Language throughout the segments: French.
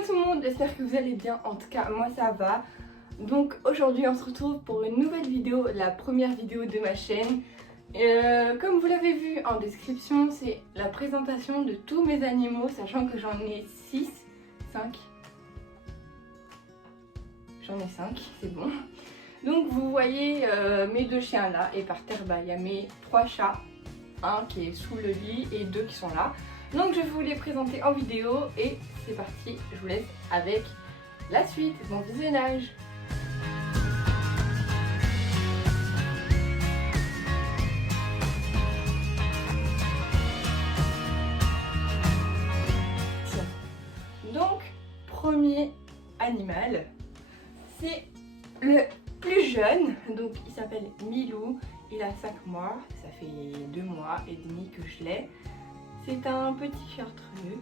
Hello tout le monde, j'espère que vous allez bien, en tout cas moi ça va. Donc aujourd'hui on se retrouve pour une nouvelle vidéo, la première vidéo de ma chaîne. Comme vous l'avez vu en description, c'est la présentation de tous mes animaux, sachant que j'en ai 5. J'en ai 5, c'est bon. Donc vous voyez mes 2 chiens là, et par terre il y a mes 3 chats. Un qui est sous le lit et 2 qui sont là. Donc je vais vous les présenter en vidéo et c'est parti, je vous laisse avec la suite, bon visionnage. Donc premier animal, c'est le plus jeune, donc il s'appelle Milou, il a 5 mois, ça fait 2 mois et demi que je l'ai. C'est un petit chartreux,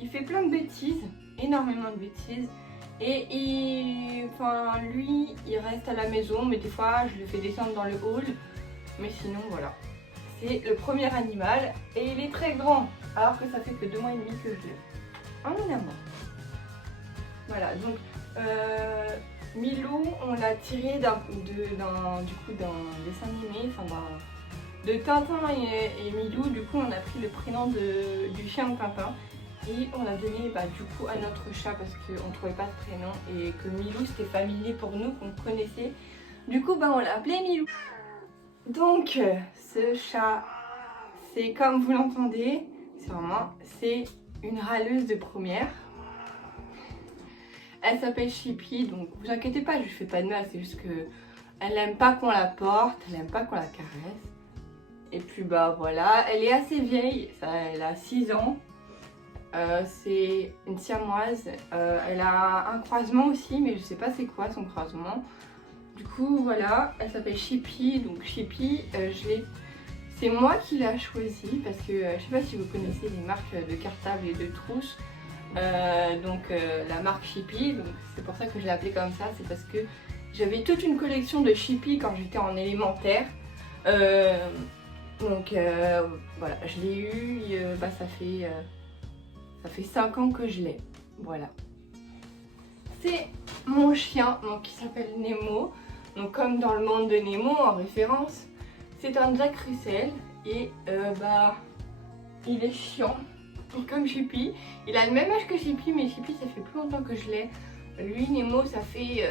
il fait plein de bêtises, énormément de bêtises, et lui il reste à la maison, mais des fois je le fais descendre dans le hall, mais sinon voilà. C'est le premier animal et il est très grand, alors que ça fait que 2 mois et demi que je l'ai. En énorme. Voilà, donc Milou, on l'a tiré d'un dessin animé, de Tintin et Milou. Du coup on a pris le prénom du chien de Tintin et on l'a donné du coup à notre chat parce qu'on ne trouvait pas ce prénom et que Milou c'était familier pour nous, qu'on connaissait. Du coup on l'a appelé Milou. Donc ce chat, c'est comme vous l'entendez, c'est une râleuse de première. Elle s'appelle Chippy, donc vous inquiétez pas, je lui fais pas de mal, c'est juste que elle n'aime pas qu'on la porte, elle n'aime pas qu'on la caresse. Et puis voilà, elle est assez vieille, elle a 6 ans. C'est une siamoise. Elle a un croisement aussi, mais je sais pas c'est quoi son croisement. Du coup voilà, elle s'appelle Chippy. Donc Chippy, c'est moi qui l'ai choisi parce que je sais pas si vous connaissez les marques de cartable et de trousse. La marque Chippy, donc c'est pour ça que je l'ai appelée comme ça, c'est parce que j'avais toute une collection de Chippy quand j'étais en élémentaire. Voilà, je l'ai eu, ça fait 5 ans que je l'ai, voilà. C'est mon chien, donc qui s'appelle Nemo, donc comme dans le monde de Nemo en référence. C'est un Jack Russell et il est chiant, comme Chippy. Il a le même âge que Chippy, mais Chippy ça fait plus longtemps que je l'ai. Lui, Nemo, ça fait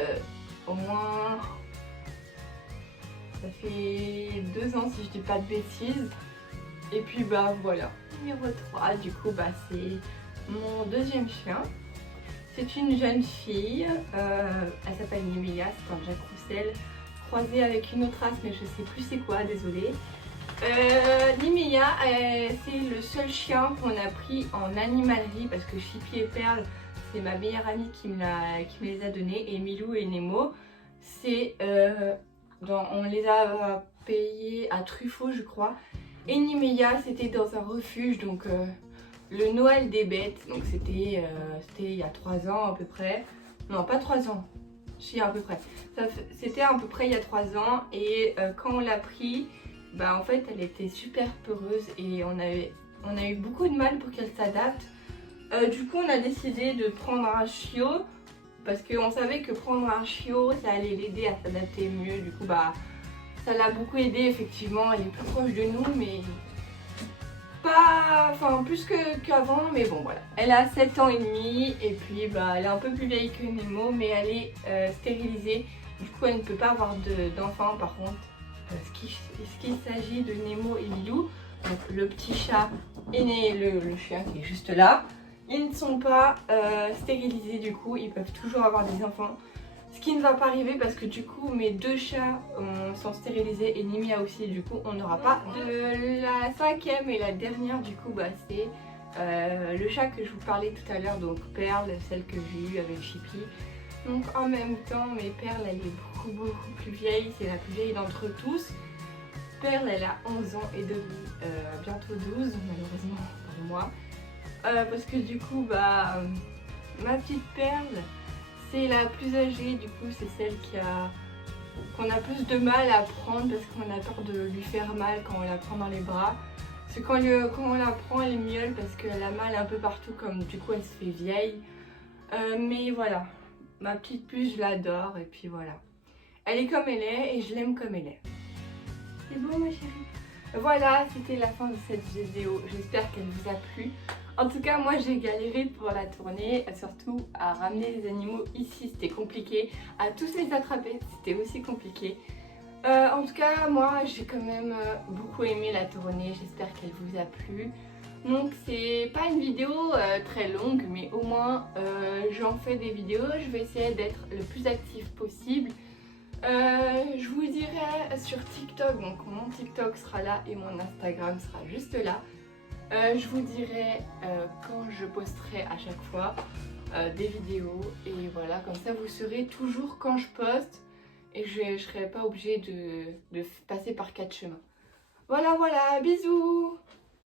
au moins... Ça fait 2 ans si je dis pas de bêtises. Et puis voilà. Numéro 3, du coup c'est mon deuxième chien. C'est une jeune fille. Elle s'appelle Niméa, c'est un Jack Russell croisé avec une autre race, mais je sais plus c'est quoi, désolée. Niméa, c'est le seul chien qu'on a pris en animalerie parce que Chippy et Perle, c'est ma meilleure amie qui me les a donnés. Et Milou et Nemo, c'est... on les a payés à Truffaut je crois. Et Niméa c'était dans un refuge, donc le Noël des bêtes. Donc c'était il y a 3 ans à peu près. Non pas 3 ans, si à peu près. C'était à peu près il y a 3 ans. Et quand on l'a pris, en fait elle était super peureuse et on a eu beaucoup de mal pour qu'elle s'adapte. Du coup on a décidé de prendre un chiot. Parce qu'on savait que prendre un chiot, ça allait l'aider à s'adapter mieux. Du coup, ça l'a beaucoup aidé effectivement. Elle est plus proche de nous, mais pas... Enfin, plus qu'avant, mais bon, voilà. Elle a 7 ans et demi, et puis, elle est un peu plus vieille que Nemo, mais elle est stérilisée. Du coup, elle ne peut pas avoir d'enfant. Par contre, ce qu'il s'agit de Nemo et Milou, donc le petit chat et le chien qui est juste là, ils ne sont pas stérilisés, du coup ils peuvent toujours avoir des enfants. Ce qui ne va pas arriver parce que du coup mes 2 chats sont stérilisés et Niméa aussi, du coup on n'aura pas. La 5e et la dernière du coup c'est le chat que je vous parlais tout à l'heure, donc Perle, celle que j'ai eue avec Chippy. Donc en même temps, mais Perle elle est beaucoup plus vieille, c'est la plus vieille d'entre tous. Perle elle a 11 ans et demi, bientôt 12 malheureusement pour moi. Parce que du coup ma petite Perle c'est la plus âgée, du coup c'est celle qu'on a plus de mal à prendre parce qu'on a peur de lui faire mal quand on la prend dans les bras. Parce que quand on la prend elle miaule parce qu'elle a mal un peu partout, comme du coup elle se fait vieille. Mais voilà, ma petite puce, je l'adore et puis voilà. Elle est comme elle est et je l'aime comme elle est. C'est bon ma chérie? Voilà, c'était la fin de cette vidéo. J'espère qu'elle vous a plu. En tout cas, moi j'ai galéré pour la tournée, surtout à ramener les animaux ici, c'était compliqué. À tous les attraper, c'était aussi compliqué. En tout cas, moi j'ai quand même beaucoup aimé la tournée, j'espère qu'elle vous a plu. Donc c'est pas une vidéo très longue, mais au moins j'en fais des vidéos, je vais essayer d'être le plus active possible. Je vous dirai sur TikTok, donc mon TikTok sera là et mon Instagram sera juste là. Je vous dirai quand je posterai à chaque fois des vidéos et voilà, comme ça vous saurez toujours quand je poste et je ne serai pas obligée de passer par 4 chemins. Voilà, bisous!